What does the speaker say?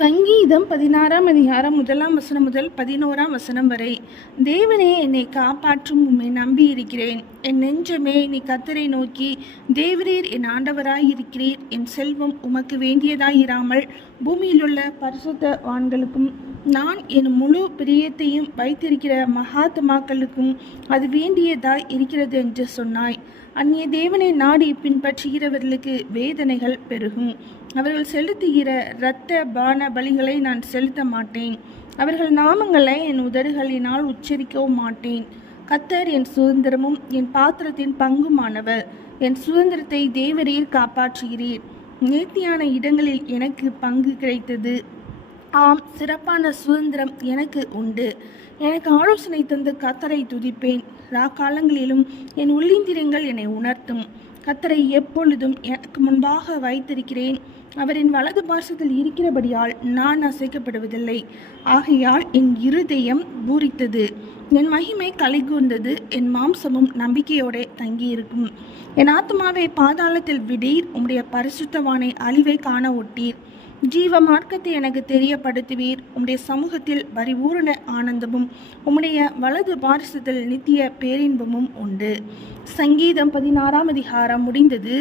சங்கீதம் 16ஆம் அதிகாரம் 1ஆம் வசனம் முதல் 11ஆம் வசனம் வரை. தேவனே, என்னை காப்பாற்றும், உம்மை நம்பி இருக்கிறேன். என் நெஞ்சமே, நீ கர்த்தரை நோக்கி, தேவரீர் என் ஆண்டவராயிருக்கிறீர். என் செல்வம் உமக்கு வேண்டியதாயிராமல் பூமியிலுள்ள பரிசுத்தவான்களுக்கும் நான் என் முழு பிரியத்தையும் வைத்திருக்கிற மகாத்மாக்களுக்கும் அது வேண்டியதாய் இருக்கிறது என்று சொன்னாய். அந்நிய தேவனை நாடி பின்பற்றுகிறவர்களுக்கு வேதனைகள் பெருகும். அவர்கள் செலுத்துகிற இரத்த பான பலிகளை நான் செலுத்த மாட்டேன். அவர்கள் நாமங்களை என் உதடுகளினால் உச்சரிக்கவும் மாட்டேன். கர்த்தர் என் சுதந்திரமும் என் பாத்திரத்தின் பங்குமானவர். என் சுதந்திரத்தை தேவரீர் காப்பாற்றுகிறீர். நேர்த்தியான இடங்களில் எனக்கு பங்கு கிடைத்தது. ஆம், சிறப்பான சுதந்திரம் எனக்கு உண்டு. எனக்கு ஆலோசனை தந்து கர்த்தரை துதிப்பேன். ராக்காலங்களிலும் என் உள்ளிந்திரியங்கள் என்னை உணர்த்தும். கர்த்தரை எப்பொழுதும் எனக்கு முன்பாக வைத்திருக்கிறேன். அவரின் வலது பாசத்தில் இருக்கிறபடியால் நான் அசைக்கப்படுவதில்லை. ஆகையால் என் இருதயம் பூரித்தது, என் மகிமை கலிகூர்ந்தது, என் மாம்சமும் நம்பிக்கையோடு தங்கியிருக்கும். என் ஆத்மாவை பாதாளத்தில் விடீர், உம்முடைய பரிசுத்தவானை அழிவை காண ஒட்டீர். ஜீவ மார்க்கத்தை எனக்கு தெரியப்படுத்துவீர். உம்முடைய சமூகத்தில் பரிபூரண ஆனந்தமும் உம்முடைய வலது பாரிசத்தில் நித்திய பேரின்பமும் உண்டு. சங்கீதம் 16ஆம் அதிகாரம் முடிந்தது.